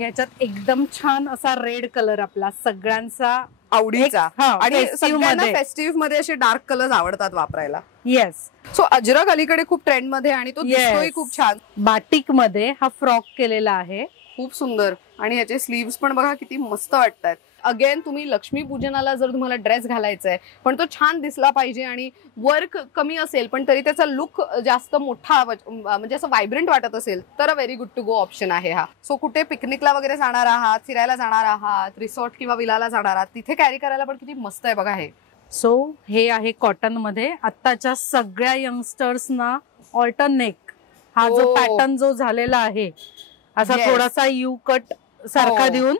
याच्यात एकदम छान असा रेड कलर आपला सगळ्यांचा आवडीचा आणि सगळ्यांना मध्ये फेस्टिव्ह मध्ये असे डार्क कलर्स आवडतात वापरायला. येस. सो अजरक अलीकडे खूप ट्रेंड मध्ये आणि तो दिसतोय खूप छान. बाटिक मध्ये हा फ्रॉक केलेला आहे, खूप सुंदर. आणि याचे स्लीव्स पण बघा किती मस्त वाटतात. अगेन तुम्ही लक्ष्मी पूजनाला जर तुम्हाला ड्रेस घालायचा आहे पण तो छान दिसला पाहिजे आणि वर्क कमी असेल पण तरी त्याचा लुक जास्त मोठा म्हणजे असं व्हायब्रंट वाटत असेल तर very good to go option आहे हा. सो कुठे पिकनिकला वगैरे जाणार आहात, फिरायला जाणार आहात, रिसॉर्ट किंवा विलाला जाणार आहात, तिथे कॅरी करायला पण किती मस्त आहे बघा हे. सो हे आहे कॉटन मध्ये. आताच्या सगळ्या यंगस्टर्सना ऑल्टरनेक हा जो पॅटर्न जो झालेला आहे असा थोडासा यू कट सारखा देऊन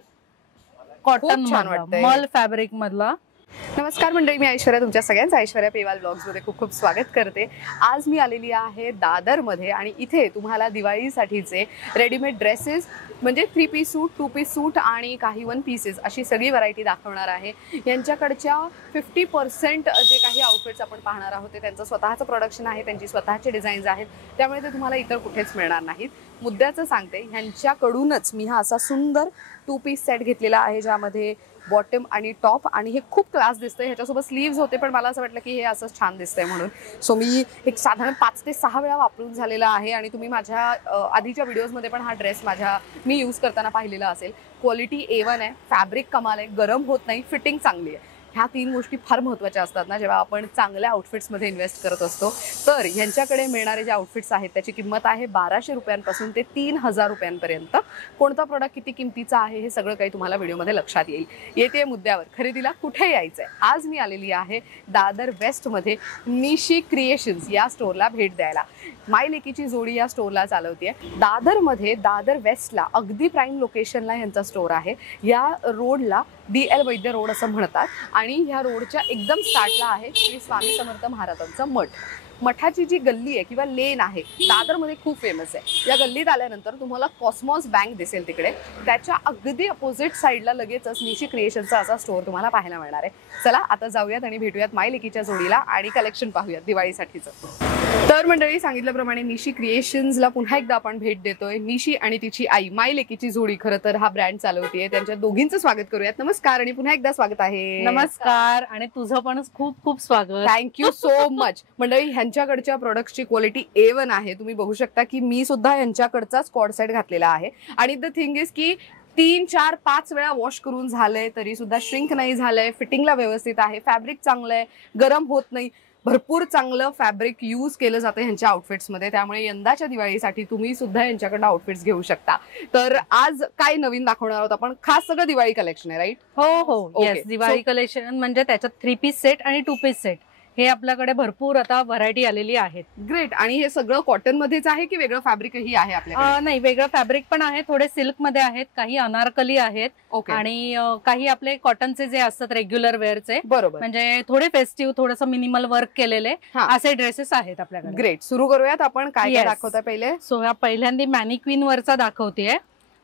कॉटन मल फॅब्रिक मधला. नमस्कार मंडळी, मी ऐश्वर्या, तुमच्या सगळ्यांचं ऐश्वर्या पेवाल ब्लॉग्स मध्ये खूप खूप स्वागत करते. आज मी आलेली आहे दादर मध्ये आणि इथे तुम्हाला दिवाळीसाठीचे रेडीमेड ड्रेसेस म्हणजे 3 पीस सूट, 2 पीस सूट आणि काही 1 पीसेस अशी सगळी व्हरायटी दाखवणार आहे. यांच्याकडच्या 50% जे काही आउटफिट्स आपण पाहणार आहोत ते त्यांचं स्वतःचं प्रोडक्शन आहे, त्यांची स्वतःचे डिझाईन्स आहेत, त्यामुळे ते तुम्हाला इतर कुठेच मिळणार नाहीत. मुद्द्याचं सांगते, ह्यांच्याकडूनच मी हा असा सुंदर 2 पीस सेट घेतलेला आहे ज्यामध्ये बॉटम आणि टॉप आणि हे खूप क्लास दिसतंय. ह्याच्यासोबत स्लीव्स होते पण मला असं वाटलं की हे असंच छान दिसतंय म्हणून. सो मी एक साधारण 5 ते 6 वेळा वापरून झालेला आहे आणि तुम्ही माझ्या आधीच्या व्हिडिओजमध्ये पण हा ड्रेस मी यूज करताना पाहिलेला असेल. क्वालिटी A1 आहे, फॅब्रिक कमाल आहे, गरम होत नाही, फिटिंग चांगली आहे. ह्या 3 गोष्टी फार महत्त्वाच्या असतात ना जेव्हा आपण चांगल्या आउटफिट्समध्ये इन्व्हेस्ट करत असतो. तर यांच्याकडे मिळणारे जे आउटफिट्स आहेत त्याची किंमत आहे 1200 रुपयांपासून ते 3000 रुपयांपर्यंत. कोणता प्रोडक्ट किती किमतीचा आहे हे सगळं काही तुम्हाला व्हिडिओमध्ये लक्षात येईल. येते मुद्द्यावर, खरेदीला कुठे यायचंय. आज मी आलेली आहे दादर वेस्टमध्ये निशी क्रिएशन्स या स्टोअरला भेट द्यायला. माय लेकीची जोडी या स्टोअरला चालवते. दादरमध्ये दादर वेस्टला अगदी प्राईम लोकेशनला यांचा स्टोअर आहे. या रोडला DL वैद्य रोड असं म्हणतात आणि ह्या रोडच्या एकदम स्टार्टला आहे श्री स्वामी समर्थ महाराजांचं मठ. मठाची जी गल्ली आहे किंवा लेन आहे दादरमध्ये खूप फेमस आहे. या गल्लीत आल्यानंतर तुम्हाला कॉस्मॉस बँक दिसेल तिकडे, त्याच्या अगदी अपोजिट साईडला लगेचच निशी क्रिएशनचा असा स्टोअर तुम्हाला पाहायला मिळणार आहे. चला आता जाऊयात आणि भेटूयात माय लेकीच्या जोडीला आणि कलेक्शन पाहूयात दिवाळीसाठीचं. तर मंडळी, सांगितल्याप्रमाणे निशी क्रिएशन्सला पुन्हा एकदा आपण भेट देतोय. निशी आणि तिची आई माय लेकीची जोडी खरं तर हा ब्रँड चालवतीये. त्यांच्या दोघींचं स्वागत करूयात. नमस्कार आणि पुन्हा एकदा स्वागत आहे. नमस्कार आणि तुझं पण खूप खूप स्वागत. Thank you so much. मंडळी, ह्यांच्याकडच्या प्रोडक्टची क्वालिटी A1 आहे. तुम्ही बघू शकता की मी सुद्धा यांच्याकडचाच कॉर्ड सेट घातलेला आहे आणि द थिंग इज की 3, 4, 5 वेळा वॉश करून झालंय तरी सुद्धा श्रिंक नाही झालंय, फिटिंगला व्यवस्थित आहे, फॅब्रिक चांगलं आहे, गरम होत नाही. भरपूर चांगलं फॅब्रिक यूज केलं जातं ह्यांच्या आउटफिट्समध्ये, त्यामुळे यंदाच्या दिवाळीसाठी तुम्ही सुद्धा यांच्याकडनं आउटफिट्स घेऊ शकता. तर आज काय नवीन दाखवणार आहोत आपण? खास सगळं दिवाळी कलेक्शन आहे, राईट? हो, येस. दिवाळी कलेक्शन म्हणजे त्याच्यात 3 पीस सेट आणि 2 पीस सेट हे आपल्याकडे भरपूर आता व्हरायटी आलेली आहेत. ग्रेट. आणि हे सगळं कॉटन मध्येच आहे की वेगळं फॅब्रिकही आहे आपल्याकडे? नाही, वेगळं फॅब्रिक पण आहे, थोडे सिल्क मध्ये आहेत, काही अनारकली आहेत आणि काही आपले कॉटनचे जे असतात रेग्युलर वेअरचे, बरोबर, म्हणजे थोडे फेस्टिव्ह थोडंसं मिनिमल वर्क केलेले असे ड्रेसेस आहेत आपल्याकडे. ग्रेट. सुरू करूयात आपण. काय काय दाखवता पहिले? सो ह्या पहिल्यांदा मॅनिक्विन वरचा दाखवतेय.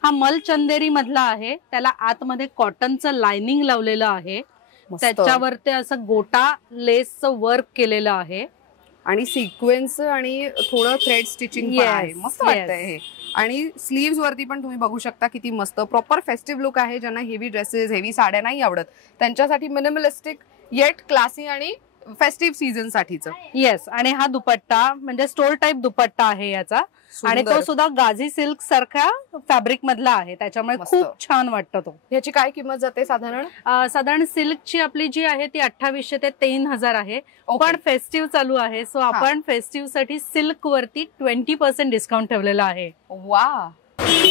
हा मल चंदेरी मधला आहे, त्याला आतमध्ये कॉटनचं लाइनिंग लावलेलं आहे, त्याच्यावरती असं गोटा लेसचं वर्क केलेलं आहे आणि सिक्वेन्स आणि थोडं थ्रेड स्टिचिंग आहे. मस्त वाटतंय हे. आणि स्लीव्स वरती पण तुम्ही बघू शकता किती मस्त प्रॉपर फेस्टिव्ह लुक आहे. ज्यांना हेवी ड्रेसेस, हेवी साड्या नाही आवडत त्यांच्यासाठी मिनिमलिस्टिक येट क्लासी आणि फेस्टिव्ह सीझन साठीच. येस. आणि हा दुपट्टा म्हणजे स्टोल टाइप दुपट्टा आहे याचा आणि तो सुद्धा गाझी सिल्क सारख्या फॅब्रिक मधला आहे, त्याच्यामुळे खूप छान वाटतं तो. ह्याची काय किंमत जाते साधारण? साधारण सिल्कची आपली जी आहे ती 2800 ते 3000 आहे. पण फेस्टिव्ह चालू आहे सो आपण फेस्टिव्ह साठी सिल्क वरती 20% डिस्काउंट ठेवलेला आहे. वा.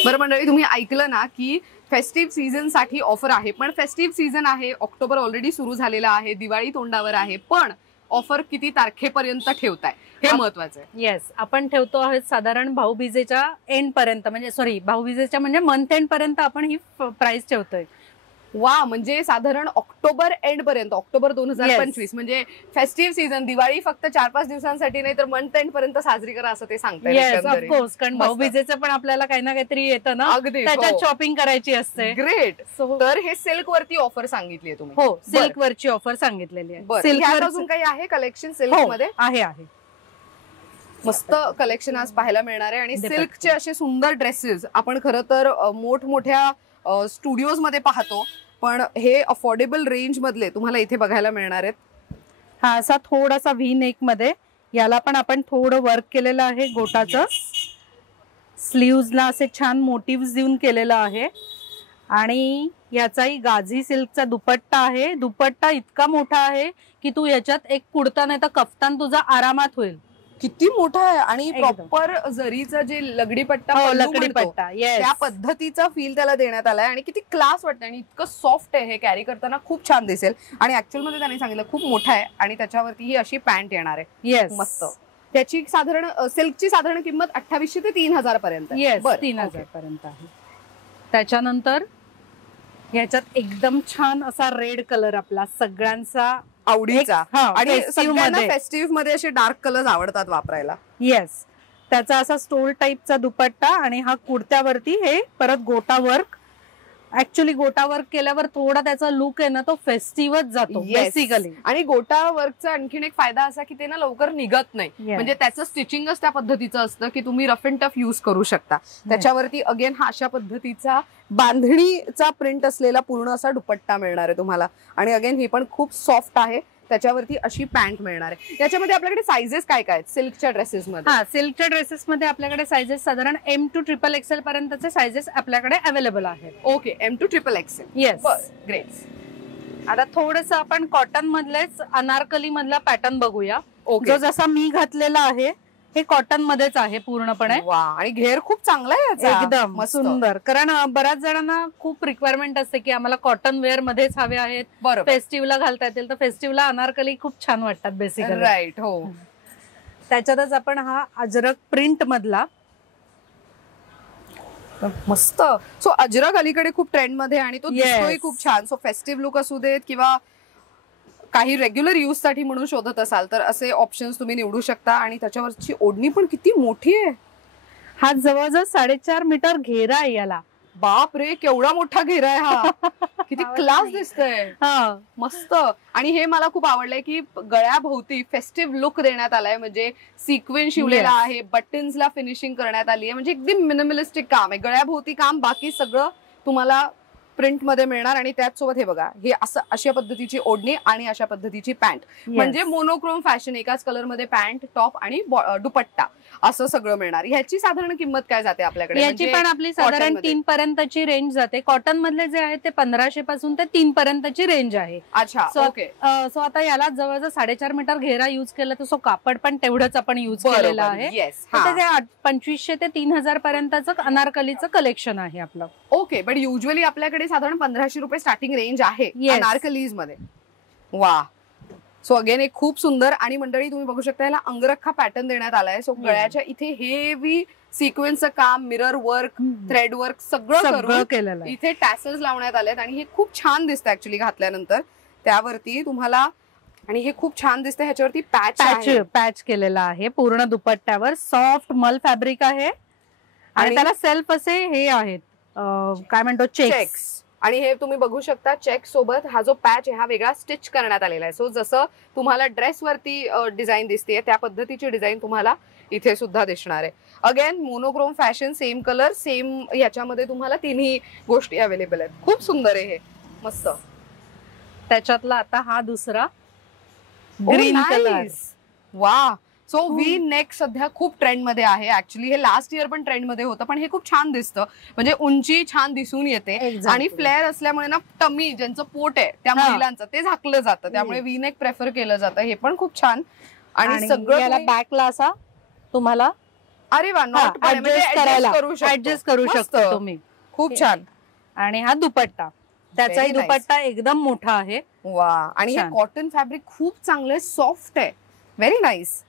बरं मंडळी, तुम्ही ऐकलं ना की फेस्टिव्ह सीझन साठी ऑफर आहे. पण फेस्टिव्ह सीझन आहे, ऑक्टोबर ऑलरेडी सुरू झालेला आहे, दिवाळी तोंडावर आहे, पण ऑफर किती तारखेपर्यंत ठेवताय हे महत्वाचं आहे. येस, आपण ठेवतो आहोत साधारण भाऊबीजेच्या एंड पर्यंत, म्हणजे भाऊबीजेच्या म्हणजे मंथ एंड पर्यंत आपण ही प्राइस ठेवतोय. वा. म्हणजे साधारण ऑक्टोबर एंड पर्यंत, ऑक्टोबर 2025 म्हणजे फेस्टिव्ह सीझन, दिवाळी फक्त 4-5 दिवसांसाठी नाही तर मंथ एंड पर्यंत साजरी करा असं ते सांगताय. ऑफकोर्स, कारण भाऊबीजेचं पण आपल्याला काही ना काहीतरी येतं ना, त्याच्यात शॉपिंग करायची असते. ग्रेट. तर हे सिल्क वरती ऑफर सांगितली आहे तुम्ही? हो, सिल्क वरची ऑफर सांगितलेली आहे. सिल्क अजून काही आहे कलेक्शन सिल्क मध्ये? आहे. मस्त कलेक्शन आज पाहायला मिळणार आहे आणि सिल्कचे असे सुंदर ड्रेसेस आपण खरं तर मोठमोठ्या स्टुडिओज मध्ये पाहतो, पण हे अफोर्डेबल रेंज मधले तुम्हाला इथे बघायला मिळणार आहेत. हा असा थोडासा व्ही नेक मध्ये, याला पण आपण थोडं वर्क केलेलं आहे गोटाचं. स्लीव्हजला असे छान मोटिव्स देऊन केलेलं आहे आणि याचाही गाझी सिल्कचा दुपट्टा आहे. दुपट्टा इतका मोठा आहे की तू याच्यात एक कुर्ता नाही तर कफ्तान तुझा आरामात होईल. किती मोठा आहे आणि प्रॉपर जरीचा जे लगडी पट्टा त्या पद्धतीचा फील त्याला देण्यात आलाय आणि किती क्लास वाटतं आणि इतकं सॉफ्ट आहे, हे कॅरी करताना खूप छान दिसेल. आणि ऍक्च्युअल मध्ये त्यांनी सांगितलं खूप मोठा आहे आणि त्याच्यावरती ही अशी पॅन्ट येणार आहे. येस, मस्त. त्याची साधारण सिल्कची साधारण किंमत 2800 ते 3000 पर्यंत. येस, 3000 पर्यंत आहे. त्याच्यानंतर याच्यात एकदम छान असा रेड कलर आपला सगळ्यांचा आवडीचा आणि सगळ्यांना फेस्टिव्ह मध्ये असे डार्क कलर्स आवडतात वापरायला. येस, त्याचा असा स्टोल टाईपचा दुपट्टा आणि हा कुर्त्यावरती हे परत गोटा वर्क. ऍक्च्युअली गोटा वर्क केल्यावर थोडा त्याचा लुक आहे ना तो फेस्टिव्हच जातो बेसिकली. आणि गोटा वर्कचा आणखीन एक फायदा असा की ते ना लवकर निघत नाही, म्हणजे त्याचं स्टिचिंगच त्या पद्धतीचं असतं की तुम्ही रफ अँड टफ युज करू शकता. त्याच्यावरती अगेन हा अशा पद्धतीचा बांधणीचा प्रिंट असलेला पूर्ण असा दुपट्टा मिळणार आहे तुम्हाला आणि अगेन ही पण खूप सॉफ्ट आहे. त्याच्यावरती अशी पॅन्ट मिळणार आहे. याच्यामध्ये आपल्याकडे सायझेस काय काय आहेत सिल्कच्या ड्रेसेस मध्ये? हा, सिल्कच्या ड्रेसेस मध्ये आपल्याकडे सायझेस साधारण M to XXL पर्यंतचे सायझेस आपल्याकडे अवेलेबल आहेत. Okay, M to XXL. Yes, great. आता थोडस आपण कॉटन मधलेच अनारकली मधला पॅटर्न बघूया. जो जसा मी घातलेला आहे हे कॉटन मध्येच आहे पूर्णपणे. आणि घेर खूप चांगला आहे एकदम सुंदर. कारण बऱ्याच जणांना खूप रिक्वायरमेंट असते की आम्हाला कॉटन वेअर मध्येच हवे आहेत, फेस्टिव्हला घालता येतील, तर फेस्टिव्हला अनारकली खूप छान वाटतात बेसिकली. राईट, हो. त्याच्यातच आपण हा अजरक प्रिंट मधला मस्त. सो अजरक अलीकडे खूप ट्रेंड मध्ये आणि तो दिसतोय खूप छान. सो फेस्टिव्ह लुक असू देत किंवा काही रेग्युलर यूज साठी म्हणून शोधत असाल तर असे ऑप्शन्स तुम्ही निवडू शकता. आणि त्याच्यावरची ओढणी पण किती मोठी आहे. हा जवळजवळ 4.5 मीटर घेरा आहे याला. बाप रे, केवढा मोठा घेरा आहे हा. किती क्लास दिसतोय. मस्त. आणि हे मला खूप आवडलंय की गळ्याभोवती फेस्टिव्ह लुक देण्यात आलाय, म्हणजे सिक्वेन्स शिवलेला आहे, बटन्सला फिनिशिंग करण्यात आली आहे, म्हणजे एकदम मिनिमलिस्टिक काम आहे. गळ्याभोवती काम, बाकी सगळं तुम्हाला प्रिंट मध्ये मिळणार. आणि त्याचसोबत हे बघा, हे असं अशा पद्धतीची ओढणी आणि अशा पद्धतीची पॅन्ट, म्हणजे मोनोक्रोम फॅशन. एकाच कलर मध्ये पॅन्ट, टॉप आणि दुपट्टा असं सगळं मिळणार. ह्याची साधारण किंमत काय जाते आपल्याकडे? याची पण आपली साधारण 3 पर्यंतची रेंज जाते. कॉटन मधले जे आहे ते 1500 पासून ते 3 पर्यंतची रेंज आहे. अच्छा, ओके. सो आता याला जवळजवळ 4.5 मीटर घेरा युज केला तर सो कापड पण तेवढंच आपण युज केलेलं आहे. 2500 ते 3000 पर्यंतचं अनारकलीचं कलेक्शन आहे आपलं. ओके, बट युजली आपल्याकडे साधारण 1500 रुपये स्टार्टिंग रेंज आहे अनारकलीज मध्ये. वा. सो अगेन एक खूप सुंदर. आणि मंडळी तुम्ही बघू शकता याला अंगरखा पॅटर्न देण्यात आलाय. सो गळ्याच्या इथे हेवी सिक्वेन्सचं काम, मिरर वर्क, थ्रेड वर्क सगळं केलेलं. इथे टॅसल्स लावण्यात आलेत आणि हे खूप छान दिसतं ऍक्च्युली घातल्यानंतर त्यावरती तुम्हाला. आणि हे खूप छान दिसतं. ह्याच्यावरती पॅच केलेला आहे पूर्ण दुपट्ट्यावर. सॉफ्ट मल फॅब्रिक आहे आणि त्याला सेल्फ असे हे आहेत काय म्हणतो चेक्स. आणि हे तुम्ही बघू शकता चेक सोबत हा जो पॅच आहे हा वेगळा स्टिच करण्यात आलेला आहे. सो जसं तुम्हाला ड्रेस वरती डिझाईन दिसते त्या पद्धतीची डिझाईन तुम्हाला इथे सुद्धा दिसणार आहे. Again monochrome fashion, same colour, same ह्याच्यामध्ये तुम्हाला तिन्ही गोष्टी अवेलेबल आहेत. खूप सुंदर आहे हे, मस्त. त्याच्यातला आता हा दुसरा ग्रीन कलर. वा. सो व्ही नेक सध्या खूप ट्रेंड मध्ये आहे. ऍक्च्युली हे लास्ट इयर पण ट्रेंड मध्ये होतं, पण हे खूप छान दिसतं, म्हणजे उंची छान दिसून येते. आणि फ्लेअर असल्यामुळे ना टमी ज्यांचं पोट आहे त्या महिलांचं ते झाकलं जातं, त्यामुळे व्ही नेक प्रेफर केलं जातं. हे पण खूप छान. आणि सगळं याला बॅकला असा तुम्हाला अरे वा नॉट ऍडजस्ट करू शकता तुम्ही. खूप छान. आणि हा दुपट्टा, त्याचाही दुपट्टा एकदम मोठा आहे. वा. आणि हे कॉटन फॅब्रिक खूप चांगलं सॉफ्ट आहे, व्हेरी नाईस.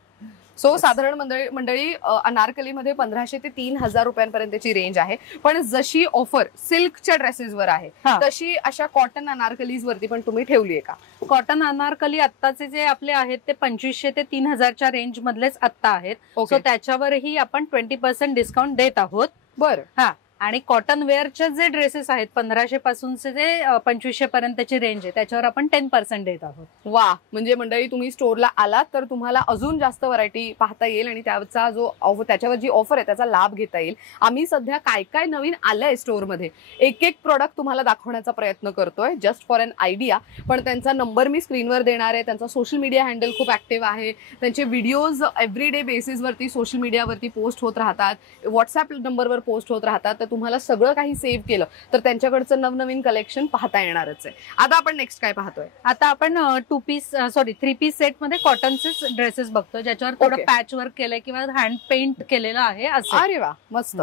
सो साधारण मंडळी अनारकलीमध्ये 1500 ते 3000 रुपयांपर्यंतची रेंज आहे. पण जशी ऑफर सिल्कच्या ड्रेसेसवर आहे तशी अशा कॉटन अनारकलीज वरती पण तुम्ही ठेवली आहे का? कॉटन अनारकली आत्ताचे जे आपले आहेत ते 2500 ते 3000च्या रेंज मधलेच आत्ता आहेत. सो त्याच्यावरही आपण 20% डिस्काउंट देत आहोत. बरं. हा. आणि कॉटन वेअरचे जे ड्रेसेस आहेत 1500 पासूनचे जे 2500 पर्यंतची रेंज आहे त्याच्यावर आपण 10% देत आहोत. वा, म्हणजे मंडळी तुम्ही स्टोअरला आलात तर तुम्हाला अजून जास्त व्हरायटी पाहता येईल आणि त्याचा जो त्याच्यावर जी ऑफर आहे त्याचा लाभ घेता येईल. आम्ही सध्या काय काय नवीन आलंय स्टोअरमध्ये एक एक प्रोडक्ट तुम्हाला दाखवण्याचा प्रयत्न करतोय जस्ट फॉर अन आयडिया. पण त्यांचा नंबर मी स्क्रीनवर देणार आहे. त्यांचा सोशल मीडिया हँडल खूप ऍक्टिव्ह आहे. त्यांचे व्हिडिओज एव्हरीडे बेसिसवरती सोशल मीडियावरती पोस्ट होत राहतात, व्हॉट्सअप नंबरवर पोस्ट होत राहतात. तर तुम्हाला सगळं काही सेव्ह केलं तर त्यांच्याकडचं नवनवीन कलेक्शन पाहता येणारच आहे. आता आपण नेक्स्ट काय पाहतोय? आता आपण 3 पीस सेट मध्ये कॉटनचेच ड्रेसेस बघतो ज्याच्यावर थोडं पॅच वर्क केलंय किंवा हँड पेंट केलेलं आहे असं. अरे वा, मस्त.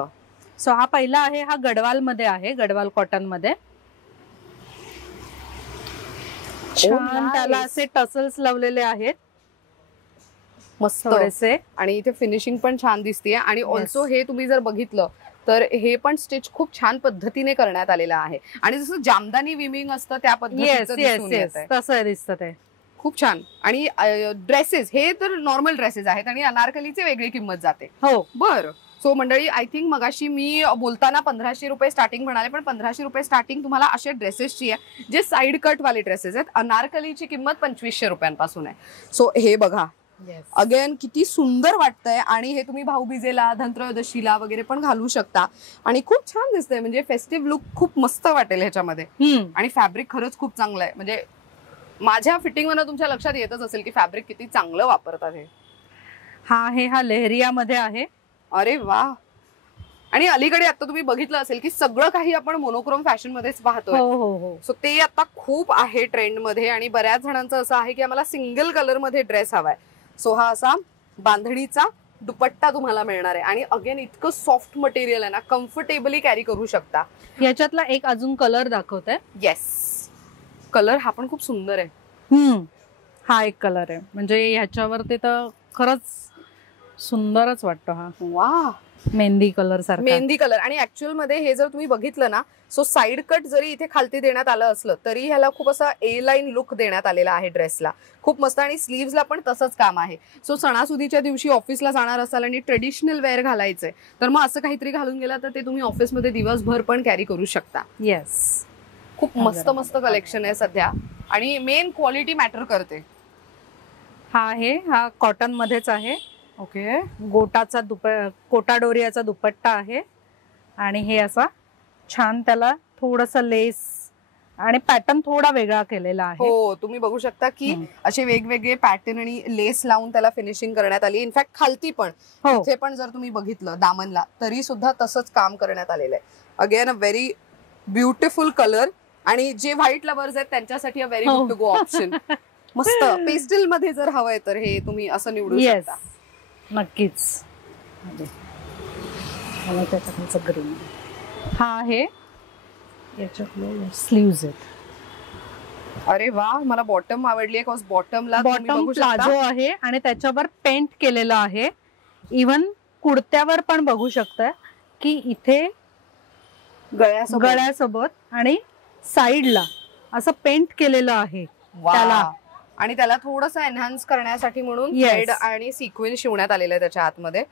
सो हा पहिला आहे, हा गडवाल मध्ये आहे, गडवाल कॉटन मध्ये. छान त्याला असे टसल्स लावलेले आहेत मस्त थोडेसे आणि इथे फिनिशिंग पण छान दिसते. आणि ऑल्सो हे तुम्ही जर बघितलं तर हे पण स्टिच खूप छान पद्धतीने करण्यात आलेलं आहे आणि जसं जामदानी विमिंग असतं त्या पद्धतीचं दिसून येतंय. तसं दिसतं ते खूप छान. आणि ड्रेसेस हे तर नॉर्मल ड्रेसेस आहेत आणि अनारकलीची वेगळी किंमत जाते. हो, बरं. सो मंडळी, आय थिंक मगाशी मी बोलताना 1500 रुपये स्टार्टिंग म्हणाले, पण 1500 रुपये स्टार्टिंग तुम्हाला अशा ड्रेसेसची आहे जे साईड कट वाले ड्रेसेस आहेत. अनारकलीची किंमत 2500 रुपयांपासून आहे. सो हे बघा, अगेन किती सुंदर वाटतंय आणि हे तुम्ही भाऊबीजेला, धनत्रयोदशीला वगैरे पण घालू शकता आणि खूप छान दिसतंय. म्हणजे फेस्टिव्ह लुक खूप मस्त वाटेल ह्याच्यामध्ये. आणि फॅब्रिक खरंच खूप चांगलं आहे. म्हणजे माझ्या फिटिंग वरनं तुमच्या लक्षात येतच असेल की फॅब्रिक किती चांगलं वापरतात हे. हा लेहरिया मध्ये आहे. अरे वा. आणि अलीकडे आता तुम्ही बघितलं असेल की सगळं काही आपण मोनोक्रोम फॅशन मध्येच पाहतोय. सो ते आता खूप आहे ट्रेंड मध्ये आणि बऱ्याच जणांचं असं आहे की आम्हाला सिंगल कलर मध्ये ड्रेस हवाय. सो हा असा बांधणीचा दुपट्टा तुम्हाला मिळणार आहे आणि अगेन इतकं सॉफ्ट मटेरियल आहे ना, कम्फर्टेबली कॅरी करू शकता. याच्यातला एक अजून कलर दाखवते. येस, कलर हा पण खूप सुंदर आहे. हा एक कलर आहे, म्हणजे ह्याच्यावरती तर खरंच सुंदरच वाटतो हा. वा, मेहंदी कलर सारखा. मेहंदी कलर. आणि ऍक्च्युअल मध्ये हे जर तुम्ही बघितलं ना, सो साईड कट जरी इथे खालती देण्यात आलं असलं तरी ह्याला खूप असा ए लाईन लुक देण्यात आलेला आहे ड्रेसला. खूप मस्त. आणि स्लीव्हजला पण तसंच काम आहे. सो सणासुदीच्या दिवशी ऑफिसला जाणार असाल आणि ट्रेडिशनल वेअर घालायचंय तर मग असं काहीतरी घालून गेला तर ते तुम्ही ऑफिसमध्ये दिवसभर पण कॅरी करू शकता. येस, खूप मस्त मस्त कलेक्शन आहे सध्या आणि मेन क्वालिटी मॅटर करते. हा कॉटन मध्येच आहे. ओके, गोटाचा कोटा डोरियाचा दुपट्टा आहे आणि हे असा छान त्याला थोडस लेस आणि पॅटर्न थोडा वेगळा केलेला आहे. हो, तुम्ही बघू शकता की असे वेगवेगळे पॅटर्न आणि लेस लावून त्याला फिनिशिंग करण्यात आली. इनफॅक्ट खालती पण, इथे पण जर तुम्ही बघितलं दामनला तरी सुद्धा तसंच काम करण्यात आलेलं आहे. Again a very beautiful colour आणि जे व्हाईट लवर्स आहेत त्यांच्यासाठी a very good to go option. मस्त पेस्टल मध्ये जर हवंय तर हे तुम्ही असं निवडू शकता. नक्कीच. ग्रीन हा आहे, याच्यातले स्लीव्ज आहेत. अरे वा, मला बॉटम आवडली आहे. बॉटम प्लाझो आहे आणि त्याच्यावर पेंट केलेलं आहे. इव्हन कुर्त्यावर पण बघू शकताय की इथे गळ्यासोबत आणि साईडला असं पेंट केलेलं आहे त्याला. आणि त्याला थोडंसं एनहान्स करण्यासाठी म्हणून थ्रेड आणि सिक्वेन्स शिवण्यात आलेलं आहे त्याच्या आतमध्ये.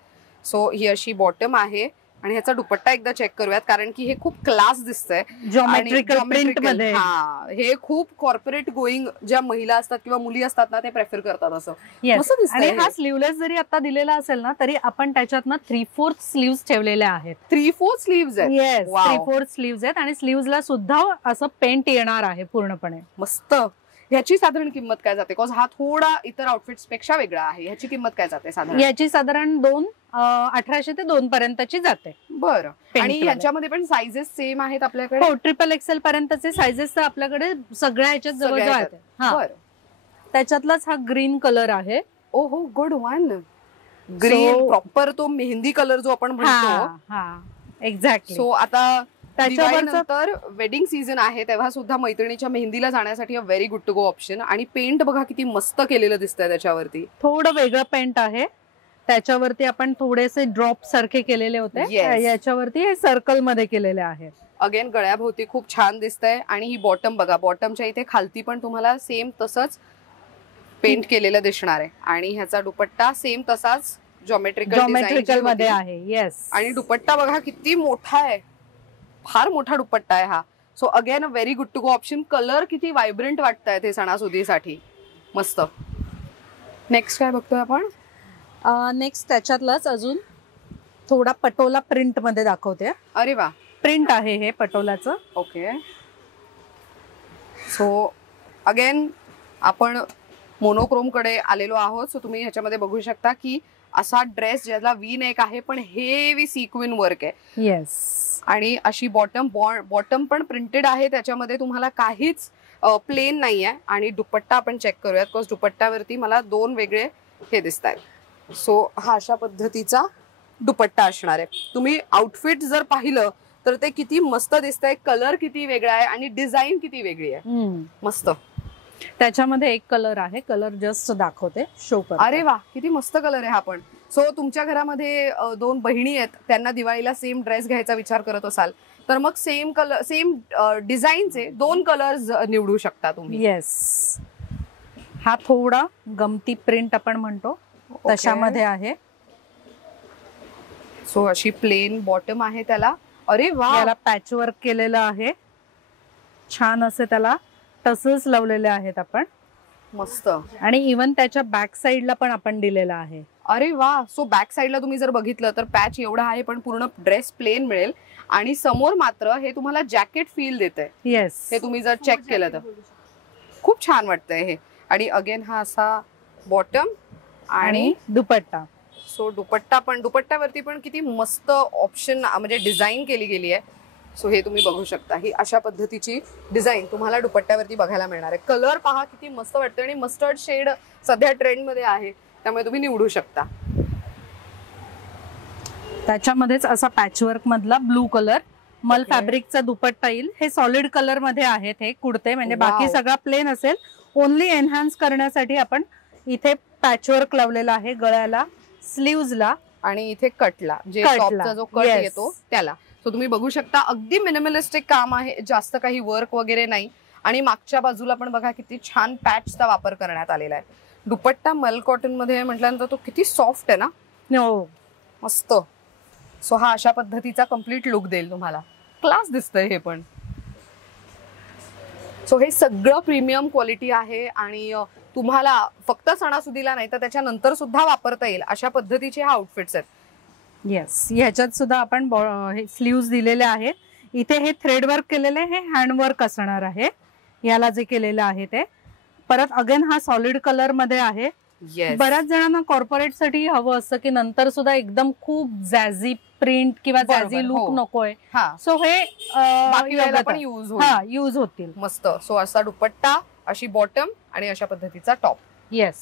सो ही अशी बॉटम आहे आणि ह्याचा दुपट्टा एकदा चेक करूयात कारण की हे खूप क्लास दिसतंय. जॉमेट्रिकल प्रिंट मध्ये. हे खूप कॉर्पोरेट गोईंग ज्या महिला असतात किंवा मुली असतात ना, ते प्रेफर करतात असं. आणि हा स्लीवलेस जरी आता दिलेला असेल ना तरी आपण त्याच्यात ना 3/4 स्लीव्स ठेवलेल्या आहेत. 3/4 स्लीव्स आहेत. येस, 3/4 स्लीव्स आहेत आणि स्लीव्सला सुद्धा असं पेंट येणार आहे पूर्णपणे. मस्त. ह्याची साधारण किंमत काय जाते? बिकॉज हा थोडा इतर आउटफिट्स पेक्षा वेगळा आहे. ह्याची किंमत काय जाते साधारण? याची साधारण 1800 ते 2 पर्यंतची जाते. बरं. आणि ह्याच्यामध्ये पण साइजेस सेम आहेत आपल्याकडे? हो, XXL पर्यंतचे साइजेस आपल्याकडे सगळ्या ह्याच्यात जवळ आहेत. बरं. त्याच्यातलाच हा ग्रीन कलर आहे. ओहो, गुड वन. ग्रीन प्रॉपर तो मेहंदी कलर जो आपण म्हणतो. एक्झॅक्टली. सो आता त्याच्यानंतर वेडिंग सीझन आहे तेव्हा सुद्धा मैत्रिणीच्या मेहंदीला जाण्यासाठी a very good to go option. आणि पेंट बघा किती मस्त केलेलं दिसतंय त्याच्यावरती. थोडं वेगळं पेंट आहे. त्याच्यावरती आपण थोडेसे ड्रॉप सारखे केलेले होते, याच्यावरती हे सर्कल मध्ये केलेले आहेत. अगेन गळ्याभोवती खूप छान दिसतंय. आणि ही बॉटम बघा, बॉटमच्या इथे खालती पण तुम्हाला सेम तसंच पेंट केलेलं दिसणार आहे. आणि ह्याचा दुपट्टा सेम तसाच जॉमेट्रिकल मध्ये आहे. येस. आणि दुपट्टा बघा किती मोठा आहे. फार मोठा दुपट्टा आहे हा. So again a very good to go option. Colour किती व्हायब्रंट वाटतायत हे सणासुदीसाठी. मस्त. नेक्स्ट काय बघतोय आपण? नेक्स्ट त्याच्यातलाच अजून थोडा पटोला प्रिंट मध्ये दाखवते. अरे वा, प्रिंट आहे हे पटोलाचं. ओके. सो अगेन आपण मोनोक्रोम कडे आलेलो आहोत. सो तुम्ही ह्याच्यामध्ये बघू शकता की असा ड्रेस ज्याला वी नेक आहे पण हेवी सिक्विन वर्क आहे. येस. आणि अशी बॉटम पण प्रिंटेड आहे. त्याच्यामध्ये तुम्हाला काहीच प्लेन नाही आहे. आणि दुपट्टा आपण चेक करूयात, बिकॉज दुपट्ट्यावरती मला 2 वेगळे हे दिसत आहेत. सो हा अशा पद्धतीचा दुपट्टा असणार आहे. तुम्ही आउटफिट जर पाहिलं तर ते किती मस्त दिसतंय. कलर किती वेगळा आहे आणि डिझाईन किती वेगळी आहे. मस्त. त्याच्यामध्ये एक कलर आहे, कलर जस्ट दाखवते, शो करते. अरे वा, किती मस्त कलर आहे हा पण. सो तुमच्या घरामध्ये 2 बहिणी आहेत, त्यांना दिवाळीला सेम ड्रेस घ्यायचा विचार करत असाल तर मग सेम कलर सेम डिझाईनचे 2 कलर्स निवडू शकता तुम्ही. येस. हा थोडा गमती प्रिंट आपण म्हणतो तशामध्ये आहे. सो अशी प्लेन बॉटम आहे त्याला. अरे वा, याला पॅच वर्क केलेलं आहे. छान असे त्याला टसल्स लावलेले आहेत आपण. मस्त. आणि इवन त्याच्या बॅक साइडला पण आपण दिलेला आहे. अरे वा. सो बॅक साइडला तुम्ही जर बघितलं तर पॅच एवढा आहे पण पूर्ण ड्रेस प्लेन मिळेल. आणि समोर मात्र हे तुम्हाला जॅकेट फील देतंय. येस. हे तुम्ही जर चेक केलं तर खूप छान वाटतंय हे. आणि अगेन हा असा बॉटम आणि दुपट्टा. सो दुपट्ट्यावरती पण किती मस्त ऑप्शन म्हणजे डिझाईन केली गेली आहे. सो हे तुम्ही बघू शकता. ही अशा पद्धतीची डिझाईन तुम्हाला दुपट्ट्यावरती बघायला मिळणार आहे. कलर पहा किती मस्त वाटतं. आणि मस्टर्ड शेड सध्या ट्रेंड मध्ये आहे त्यामुळे तुम्ही निवडू शकता. त्याच्यामध्येच असा पॅचवर्क मधला ब्लू कलर मल फॅब्रिकचा दुपट्टा येईल. हे सॉलिड कलर मध्ये आहेत हे कुर्ते, म्हणजे बाकी सगळा प्लेन असेल. ओनली एनहान्स करण्यासाठी आपण इथे पॅचवर्क लावलेला आहे गळ्याला, स्लीव्हजला आणि इथे कटला, जे टॉपचा जो कट येतो त्याला. सो तुम्ही बघू शकता अगदी मिनिमलिस्टिक काम आहे, जास्त काही वर्क वगैरे नाही. आणि मागच्या बाजूला पण बघा किती छान पॅचचा वापर करण्यात आलेला आहे. दुपट्टा मल कॉटन मध्ये म्हटल्यानंतर तो किती सॉफ्ट आहे ना. हो, मस्त. सो हा अशा पद्धतीचा कम्प्लीट लुक देईल तुम्हाला. क्लास दिसतंय हे पण. सो हे सगळं प्रीमियम क्वालिटी आहे आणि तुम्हाला फक्त सणासुदीला नाही तर त्याच्यानंतर सुद्धा वापरता येईल अशा पद्धतीचे हा आउटफिट्स आहेत. येस. ह्याच्यात सुद्धा आपण स्लीव्स दिलेले आहेत. इथे हे थ्रेड वर्क केलेले, हे हँडवर्क असणार आहे याला जे केलेलं आहे ते. परत अगेन हा सॉलिड कलर मध्ये आहे. बऱ्याच जणांना कॉर्पोरेट साठी हवं असतं की नंतर सुद्धा एकदम खूप झॅझी प्रिंट किंवा झॅझी लुक नकोय. सो हे यूज होतील. मस्त. सो असा दुपट्टा, अशी बॉटम आणि अशा पद्धतीचा टॉप. येस.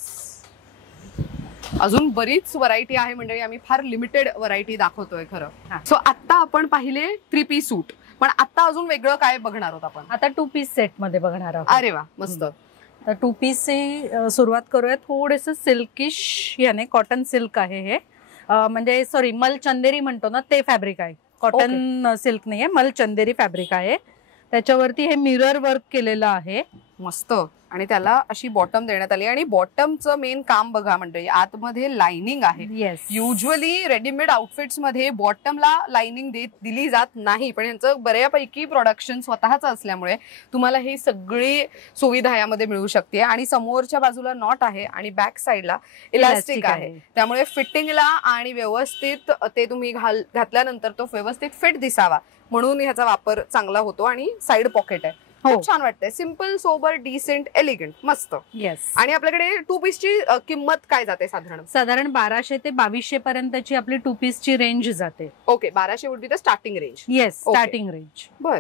अजून बरीच व्हरायटी आहे म्हणजे आम्ही फार लिमिटेड व्हरायटी दाखवतोय खरं. सो आता आपण पाहिले 3 पीस सूट, पण आता अजून वेगळं काय बघणार आहोत आपण? आता 2 पीस सेट मध्ये बघणार आहोत. अरे वा, मस्त. तर 2 पीसची सुरुवात करूया. थोडेस सिल्किश याने, कॉटन सिल्क आहे हे, म्हणजे सॉरी मल चंदेरी म्हणतो ना ते फॅब्रिक आहे. कॉटन सिल्क नाहीये, मल चंदेरी फॅब्रिक आहे. त्याच्यावरती हे मिरर वर्क केलेलं आहे. मस्त. आणि त्याला अशी बॉटम देण्यात आली. आणि बॉटमचं मेन काम बघा म्हणजे आतमध्ये लाइनिंग आहे. युजली रेडीमेड आउटफिट्स मध्ये बॉटमला लाइनिंग दिली जात नाही, पण यांचं बऱ्यापैकी प्रोडक्शन स्वतःच असल्यामुळे तुम्हाला ही सगळी सुविधा यामध्ये मिळू शकते. आणि समोरच्या बाजूला नॉट आहे आणि बॅक साइडला इलास्टिक आहे, त्यामुळे फिटिंगला आणि व्यवस्थित ते तुम्ही घातल्यानंतर तो व्यवस्थित फिट दिसावा म्हणून ह्याचा वापर चांगला होतो. आणि साइड पॉकेट आहे. खूप छान वाटतंय. सिम्पल, सोबर, डिसेंट, एलिगंट, मस्त. येस. आणि आपल्याकडे 2 पीसची किंमत काय जाते? साधारण 1200 ते 2200 पर्यंतची आपली 2 पीसची रेंज जाते. Okay. 1200 would be the starting range. Yes, starting range. बर.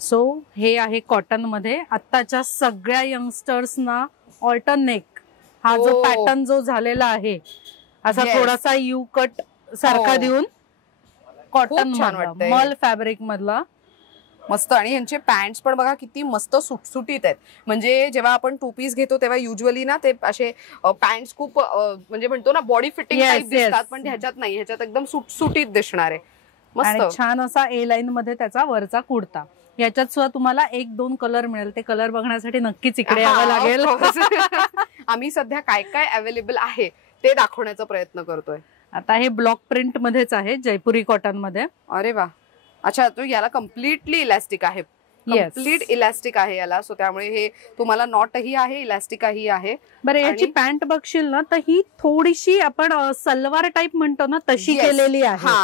सो हे आहे कॉटन मध्ये. आत्ताच्या सगळ्या यंगस्टर्सना ऑल्टरनेक हा जो पॅटर्न जो झालेला आहे असा थोडासा यू कट सारखा देऊन कॉटन मल फॅब्रिक मधला. मस्त. आणि यांचे पॅन्ट्स पण बघा किती मस्त सुटसुटीत आहेत. म्हणजे जेव्हा आपण 2 पीस घेतो तेव्हा युजली ना ते असे पॅन्ट्स खूप म्हणजे म्हणतो ना बॉडी फिटिंग टाइप दिसतात, पण ह्याच्यात नाही, ह्याच्यात एकदम सुटसुटीत दिसणार आहे. मस्त. छान असा ए लाईन मध्ये त्याचा वरचा कुर्ता. याच्यात सुद्धा तुम्हाला 1-2 कलर मिळेल. ते कलर बघण्यासाठी नक्कीच इकडे यावं लागेल. आम्ही सध्या काय काय अवेलेबल आहे ते दाखवण्याचा प्रयत्न करतोय. आता हे ब्लॉक प्रिंट मध्येच आहे, जयपुरी कॉटन मध्ये. अरे वा. अच्छा, तो याला कम्प्लिटली इलास्टिक आहे, कम्प्लीट इलास्टिक आहे याला. सो त्यामुळे हे तुम्हाला नॉटही आहे, इलास्टिकही आहे. बरं, याची पॅन्ट बघशील ना तर ही थोडीशी आपण सलवार टाईप म्हणतो ना तशी केलेली आहे.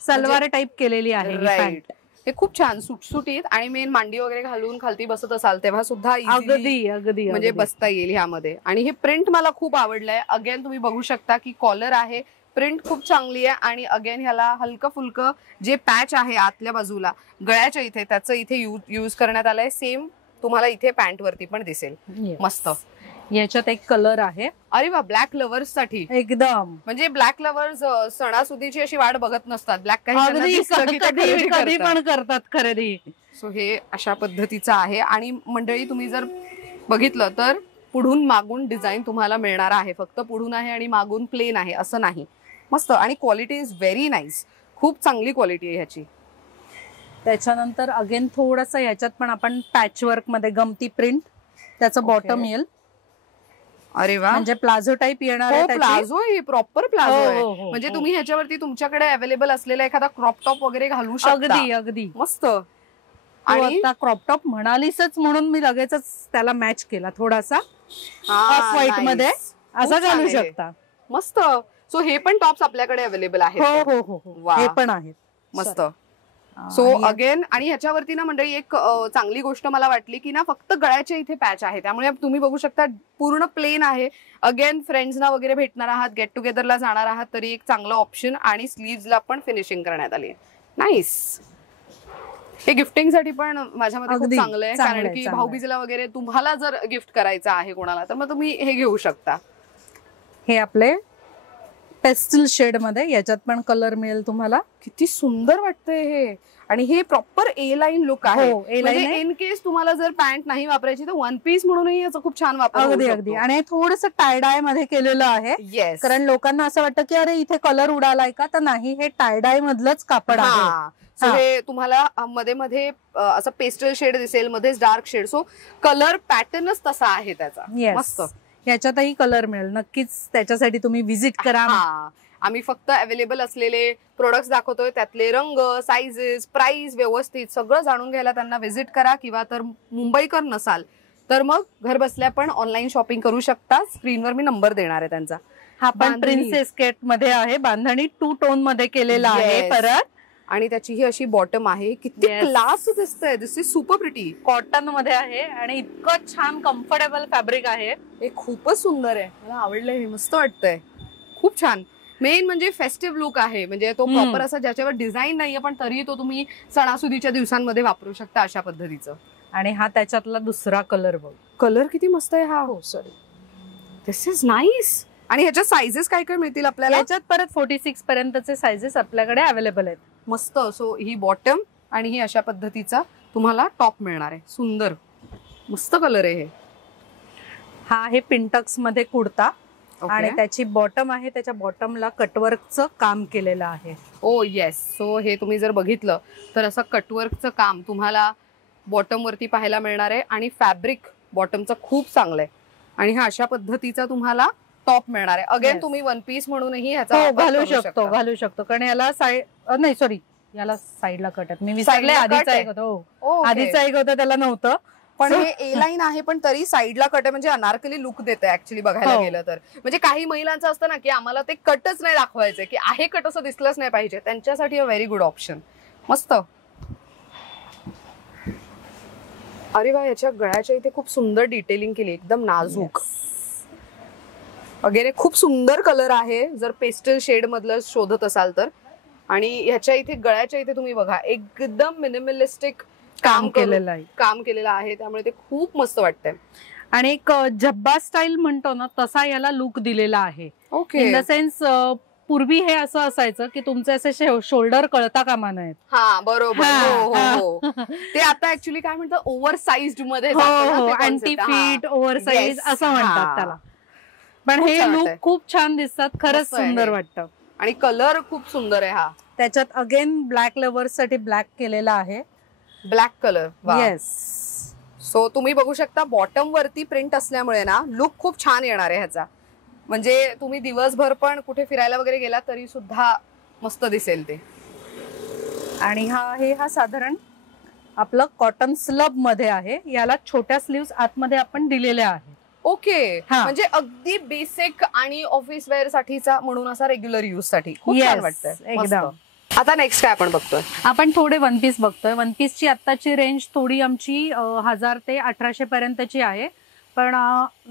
सलवार टाईप केलेली आहे ही पॅन्ट. हे खूप छान सुटसुटीत आणि मेन मांडी वगैरे घालून खालती बसत असाल तेव्हा सुद्धा अगदी अगदी म्हणजे बसता येईल ह्यामध्ये. आणि हे प्रिंट मला खूप आवडलंय. अगेन तुम्ही बघू शकता की कॉलर आहे, प्रिंट खूप चांगली आहे. आणि अगेन ह्याला हलकं फुलकं जे पॅच आहे आतल्या बाजूला गळ्याच्या इथे त्याचं इथे यूज करण्यात आलंय. सेम तुम्हाला इथे पॅन्ट वरती पण दिसेल. मस्त. याच्यात एक कलर आहे. अरे वा, ब्लॅक लव्हर्स साठी एकदम. म्हणजे ब्लॅक लव्हर्स सणासुदीची अशी वाट बघत नसतात. ब्लॅक कधी पण करतात खरेदी. सो हे अशा पद्धतीचं आहे. आणि मंडळी तुम्ही जर बघितलं तर पुढून मागून डिझाईन तुम्हाला मिळणार आहे. फक्त पुढून आहे आणि मागून प्लेन आहे असं नाही. मस्त. आणि क्वालिटी इज व्हेरी नाईस. खूप चांगली क्वालिटी आहे ह्याची. त्याच्यानंतर अगेन थोडस ह्याच्यात पण आपण पॅचवर्क मध्ये गमती प्रिंट त्याचं बॉटम येईल. अरे वा, म्हणजे प्लाझो टाईप येणार आहे. प्लाझो आहे, प्रॉपर प्लाझो आहे. म्हणजे तुम्ही ह्याच्यावरती तुमच्याकडे अवेलेबल असलेला एखादा क्रॉप टॉप वगैरे घालू शकता. अगदी अगदी मस्त. आणि आता क्रॉप टॉप म्हणालीसच म्हणून मी लगेचच त्याला मॅच केला थोडासा ऑफ व्हाईट मध्ये असा घालू शकता. मस्त. सो हे पण टॉप्स आपल्याकडे अवेलेबल आहेत. हो हो हो, हे पण आहेत. मस्त. सो अगेन आणि ह्याच्यावरती ना मंडळी एक चांगली गोष्ट मला वाटली की ना फक्त गळ्याच्या इथे पॅच आहे. त्यामुळे तुम्ही बघू शकता पूर्ण प्लेन आहे. अगेन फ्रेंड्सना वगैरे भेटणार आहात, गेट टुगेदरला जाणार आहात तरी एक चांगलं ऑप्शन. आणि स्लीव्हजला पण फिनिशिंग करण्यात आली आहे. नाईस. हे गिफ्टिंग साठी पण माझ्या मते खूप चांगलं आहे. कारण की भाऊबीजेला वगैरे तुम्हाला जर गिफ्ट करायचं आहे कोणाला तर मग तुम्ही हे घेऊ शकता. हे आपले पेस्टल शेड मध्ये, याच्यात पण कलर मिळेल तुम्हाला. किती सुंदर वाटतंय हे. आणि हे प्रॉपर ए लाईन लुक आहे. म्हणजे इन केस तुम्हाला जर पॅन्ट नाही वापरायची तर वन पीस म्हणूनही याचा खूप छान वापर. अगदी अगदी. आणि थोडंसं टाय डाय मध्ये केलेलं आहे. कारण लोकांना असं वाटतं की अरे इथे कलर उडालाय का, तर नाही, हे टाय डाय मधलंच कापड आहे. हे तुम्हाला मध्ये मध्ये असं पेस्टल शेड दिसेल, मध्येच डार्क शेड. सो कलर पॅटर्नच तसा आहे त्याचा. मस्त. याच्यातही कलर मिळेल. नक्कीच त्याच्यासाठी तुम्ही व्हिजिट करा. आम्ही फक्त अवेलेबल असलेले प्रोडक्ट्स दाखवतोय, त्यातले रंग, साइजेस, प्राइस व्यवस्थित सगळं जाणून घ्यायला त्यांना व्हिजिट करा. किंवा तर मुंबईकर नसाल तर मग घर बसल्या पण ऑनलाईन शॉपिंग करू शकता. स्क्रीनवर मी नंबर देणार आहे त्यांचा. हा पण प्रिन्सेस कट मध्ये आहे, बांधणी 2 टोन मध्ये केलेला आहे परत. आणि त्याची ही अशी बॉटम आहे. किती क्लास दिसतंय. दिस इज सुपर प्रिटी. कॉटन मध्ये आहे आणि इतकं छान कम्फर्टेबल फॅब्रिक आहे. हे खूपच सुंदर आहे. मला आवडलंय हे. मस्त वाटतंय. खूप छान. मेन म्हणजे फेस्टिव्ह लुक आहे. म्हणजे तो प्रॉपर असा ज्याच्यावर डिझाईन नाहीये पण तरी तो तुम्ही सणासुदीच्या दिवसांमध्ये वापरू शकता अशा पद्धतीचं. आणि हा त्याच्यातला दुसरा कलर बघ. कलर किती मस्त आहे हा. हो सॉरी. This is nice. आणि ह्याच्या साइजेस काय काय मिळतील आपल्याला? याच्यात परत 46 पर्यंतचे साइजेस आपल्याकडे अवेलेबल आहेत. मस्त. सो ही बॉटम आणि ही अशा पद्धतीचा तुम्हाला टॉप मिळणार आहे. सुंदर मस्त कलर आहे हे. हा आहे पिंटक्स मध्ये कुर्ता. आणि त्याची बॉटम आहे, त्याच्या बॉटमला कटवर्कचं काम केलेलं आहे. ओ येस. सो हे तुम्ही जर बघितलं तर असं कटवर्कचं काम तुम्हाला बॉटम वरती पाहायला मिळणार आहे. आणि फॅब्रिक बॉटमचं खूप चांगलं आहे. आणि हा अशा पद्धतीचा तुम्हाला टॉप मिळणार आहे. अगेन तुम्ही वन पीस म्हणूनही ह्याचा घालू शकतो. कारण याला नाही सॉरी, याला साईडला कट आहे. मी विसरले. आधीचा एक होता त्याला नव्हतं. पण हे ए लाईन आहे पण तरी साईडला कट आहे. म्हणजे अनारकली लुक देते ऍक्च्युली बघायला गेलं तर. म्हणजे काही महिलांचं असतं ना की आम्हाला ते कटच नाही दाखवायचं, की आहे कट असं दिसलंच नाही पाहिजे. त्यांच्यासाठी अ व्हेरी गुड ऑप्शन. मस्त. अरे वा, याच्या गळ्याच्या इथे खूप सुंदर डिटेलिंग केली, एकदम नाजूक. वगैरे खूप सुंदर कलर आहे जर पेस्टल शेड मधलं शोधत असाल तर. आणि ह्याच्या इथे गळ्याच्या इथे तुम्ही बघा एकदम मिनिमलिस्टिक काम केलेलं आहे. त्यामुळे ते खूप मस्त वाटतंय. आणि एक जब्बा स्टाईल म्हणतो ना तसा याला लुक दिलेला आहे. इन द सेन्स पूर्वी हे असं असायचं की तुमचे असे शोल्डर कळता कामा नयेत. हा बरोबर. हो. ते आता ऍक्च्युली काय म्हणतात ओव्हर साइज्ड मध्ये अँटी फिट ओव्हर साइज असं म्हणतात त्याला. पण हे लुक खूप छान दिसतात. खरंच सुंदर वाटतं. आणि कलर खूप सुंदर आहे हा. त्याच्यात अगेन ब्लॅक लव्हर्स साठी ब्लॅक केलेला आहे. Black colour. येस. सो तुम्ही बघू शकता बॉटम वरती प्रिंट असल्यामुळे ना लुक खूप छान येणार आहे ह्याचा. म्हणजे तुम्ही दिवसभर पण कुठे फिरायला वगैरे गेला तरी सुद्धा मस्त दिसेल ते. आणि हा साधारण आपलं कॉटन स्लब मध्ये आहे. याला छोट्या स्लीव्स आतमध्ये आपण दिलेल्या आहेत. ओके, हा. म्हणजे अगदी बेसिक आणि ऑफिस वेअर साठीचा म्हणून असा रेग्युलर यूज साठी खूप छान वाटतंय एकदम. आता नेक्स्ट काय आपण बघतोय? आपण थोडे वन पीस बघतोय. वन पीसची आत्ताची रेंज थोडी आमची 1000 ते 1800 पर्यंतची आहे. पण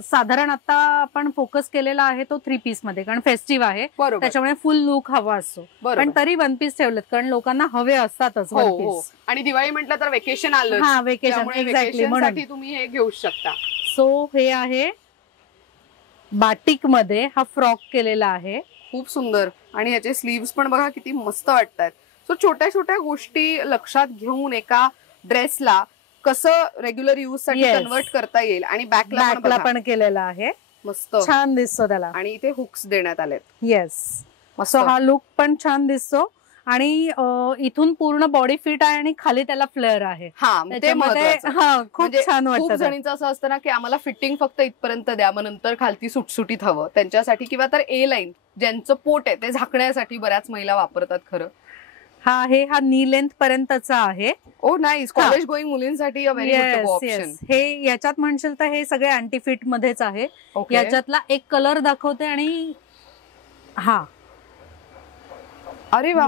साधारण आता आपण फोकस केलेला आहे तो 3 पीस मध्ये, कारण फेस्टिव्ह आहे त्याच्यामुळे फुल लुक हवा असतो. पण तरी वन पीस ठेवलेत कारण लोकांना हवे असतातच वन पीस. आणि दिवाळी म्हटलं तर वेकेशन आलं. हा, वेकेशन एक्झॅक्टली, म्हणून तुम्ही हे घेऊ शकता. सो हे आहे बाटिक मध्ये, हा फ्रॉक केलेला आहे. खूप सुंदर. आणि याचे स्लीव्स पण बघा किती मस्त वाटतात. सो छोट्या छोट्या गोष्टी लक्षात घेऊन एका ड्रेसला कसं रेग्युलर यूज साठी कन्वर्ट करता येईल. आणि बॅकला पण केलेला आहे. मस्त छान दिसतो त्याला. आणि इथे हुक्स देण्यात आलेत. येस, सो हा लुक पण छान दिसतो. आणि इथून पूर्ण बॉडी फिट आहे आणि खाली त्याला फ्लेअर आहे. खूप छान वाटतं. खूप जणींचं असं असतं ना की आम्हाला फिटिंग फक्त इथपर्यंत द्या, मग नंतर खालती सुटसुटीत हवं त्यांच्यासाठी. किंवा तर ए लाईन ज्यांचं पोट आहे ते झाकण्यासाठी बऱ्याच महिला वापरतात. खरं हा नी लेंथ पर्यंतचा आहे. ओ नाईस. कॉलेज गोईंग मुलींसाठी व्हेरी गुड ऑप्शन. हे याच्यात म्हणशील तर हे सगळे अँटी फिट मध्येच आहे. याच्यातला एक कलर दाखवते. आणि अरे वा,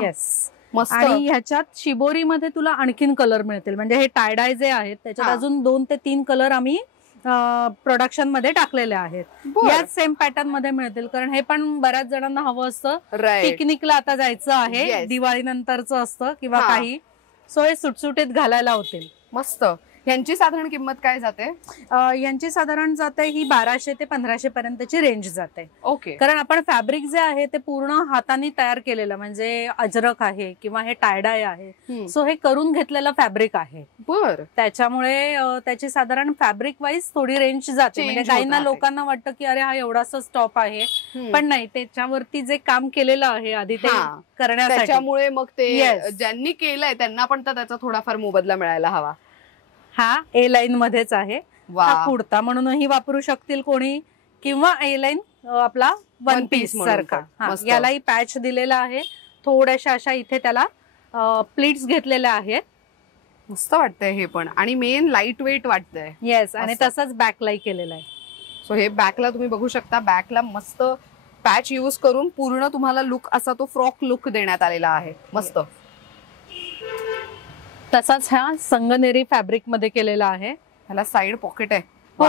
मस्त. आणि ह्याच्यात शिबोरी मध्ये तुला आणखीन कलर मिळतील. म्हणजे हे टायडाय जे आहेत त्याच्यात अजून 2 ते 3 कलर आम्ही प्रोडक्शन मध्ये टाकलेले आहेत. याच सेम पॅटर्न मध्ये मिळतील. कारण हे पण बऱ्याच जणांना हवं असतं. पिकनिकला आता जायचं आहे, दिवाळी नंतरचं असतं किंवा काही, सो हे सुटसुटीत घालायला होतील. मस्त. यांची साधारण किंमत काय जाते? यांची साधारण जाते ही 1200 ते 1500 पर्यंतची रेंज जाते. ओके. कारण आपण फॅब्रिक जे आहे ते पूर्ण हाताने तयार केलेलं, म्हणजे अजरक आहे किंवा हे टायडाय आहे, सो हे करून घेतलेलं फॅब्रिक आहे. त्याच्यामुळे त्याची साधारण फॅब्रिक वाईज थोडी रेंज जाते. म्हणजे काहींना लोकांना वाटतं की अरे हा एवढासा स्टॉप आहे, पण नाही, त्याच्यावरती जे काम केलेलं आहे आधी ते करण्यासाठी, त्याच्यामुळे मग ते ज्यांनी केलंय त्यांना पण त्याचा थोडाफार मोबदला मिळायला हवा. हा ए लाईन मध्येच आहे. कुर्ता म्हणूनही वापरू शकतील कोणी, किंवा ए लाईन आपला वन पीस सारखा. यालाही पॅच दिलेला आहे. थोड्याशा अशा इथे त्याला प्लीट्स घेतलेल्या आहेत. मस्त वाटतंय हे पण. आणि मेन लाईट वेट वाटतंय. येस. आणि तसंच बॅकलाही केलेलं आहे. सो हे बॅकला तुम्ही बघू शकता. बॅकला मस्त पॅच यूज करून पूर्ण तुम्हाला लुक असा तो फ्रॉक लुक देण्यात आलेला आहे. मस्त. तसाच हा संगनेरी फॅब्रिक मध्ये केलेला आहे. ह्याला साइड पॉकेट आहे. हो,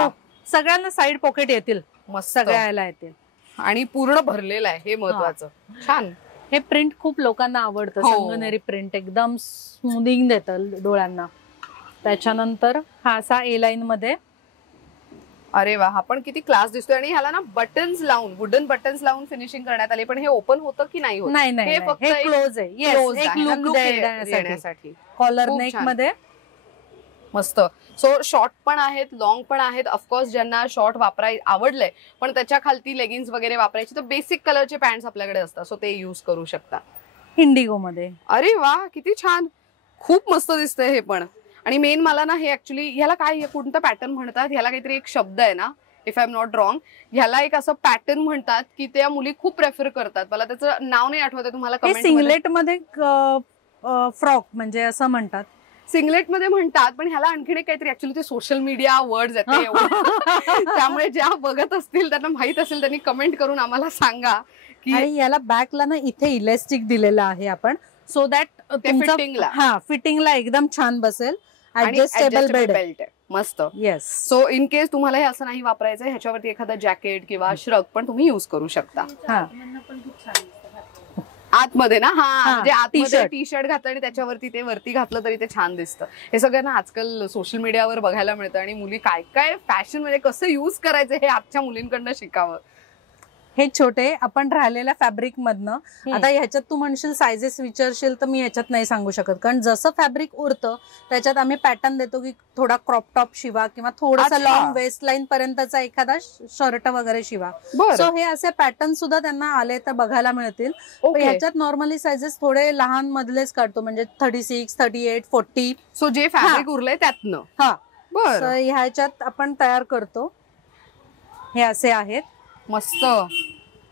सगळ्यांना साइड पॉकेट येतील. मस्त सगळ्याला येतील. आणि पूर्ण भरलेला आहे, हे महत्वाचं. छान. हे प्रिंट खूप लोकांना आवडतं. संगनेरी प्रिंट एकदम स्मूथिंग देतं डोळ्यांना. त्याच्यानंतर हा असा ए लाईन मध्ये. अरे वा, हा पण किती क्लास दिसतोय. आणि ह्याला ना बटन्स लावून, वुडन बटन्स लावून फिनिशिंग करण्यात आले. पण हे ओपन होतं की नाही होत? नाही, हे फक्त क्लोज आहे. एक लुक देण्यासाठी. कॉलर नेक मध्ये. मस्त. सो शॉर्ट पण आहेत, लॉंग पण आहेत. ऑफकोर्स ज्यांना शॉर्ट वापराय आवडलंय पण त्याच्या खालती लेगिन्स वगैरे वापरायची, तर बेसिक कलरचे पॅन्ट्स आपल्याकडे असतात, सो ते युज करू शकता. इंडिगो मध्ये. अरे वा, किती छान. खूप मस्त दिसतंय हे पण. आणि मेन मला ना हे ऍक्च्युली, ह्याला काय कोणतं पॅटर्न म्हणतात, ह्याला काहीतरी एक शब्द आहे ना, if I am not wrong. ह्याला एक असं पॅटर्न म्हणतात की त्या मुली खूप प्रेफर करतात. मला त्याचं नाव नाही आठवत आहे, तुम्हाला कमेंट. सिंगलेट मध्ये फ्रॉक म्हणजे असं म्हणतात. सिंगलेट मध्ये म्हणतात, पण ह्याला आणखीन काहीतरी, ऍक्च्युली ते सोशल मीडिया वर्ड्स आहेत त्यामुळे ज्या बघत असतील त्यांना माहित असेल त्यांनी कमेंट करून आम्हाला सांगा की. याला बॅकला ना इथे इलेस्टिक दिलेला आहे आपण, सो दॅट फिटिंगला एकदम छान बसेल. Adjustable belt. मस्त. येस. सो इन केस तुम्हाला हे असं नाही वापरायचं, ह्याच्यावरती एखादा जॅकेट किंवा श्रग पण तुम्ही युज करू शकता. आतमध्ये ना. म्हणजे आतमध्ये टी शर्ट घातलं आणि त्याच्यावरती ते वरती घातलं तरी ते छान दिसतं. हे सगळं ना आजकाल सोशल मीडियावर बघायला मिळतं. आणि मुली काय काय फॅशन मध्ये कसं युज करायचं हे आजच्या मुलींकडनं शिकावं. हे छोटे आपण राहिलेल्या फॅब्रिक मधनं. आता ह्याच्यात तू म्हणशील सायझेस विचारशील तर मी ह्याच्यात नाही सांगू शकत, कारण जसं फॅब्रिक उरतं त्याच्यात आम्ही पॅटर्न देतो की थोडा क्रॉप टॉप शिवा किंवा थोडासा लॉंग वेस्ट लाईन पर्यंतचा एखादा शर्ट वगैरे शिवा. सो हे असे पॅटर्न सुद्धा त्यांना आले तर बघायला मिळतील. ह्याच्यात नॉर्मली सायझेस थोडे लहान मधलेच काढतो, म्हणजे 36, 38, 40. सो जे फॅब्रिक उरलंय त्यातनं. ह्याच्यात आपण तयार करतो. हे असे आहेत. मस्त.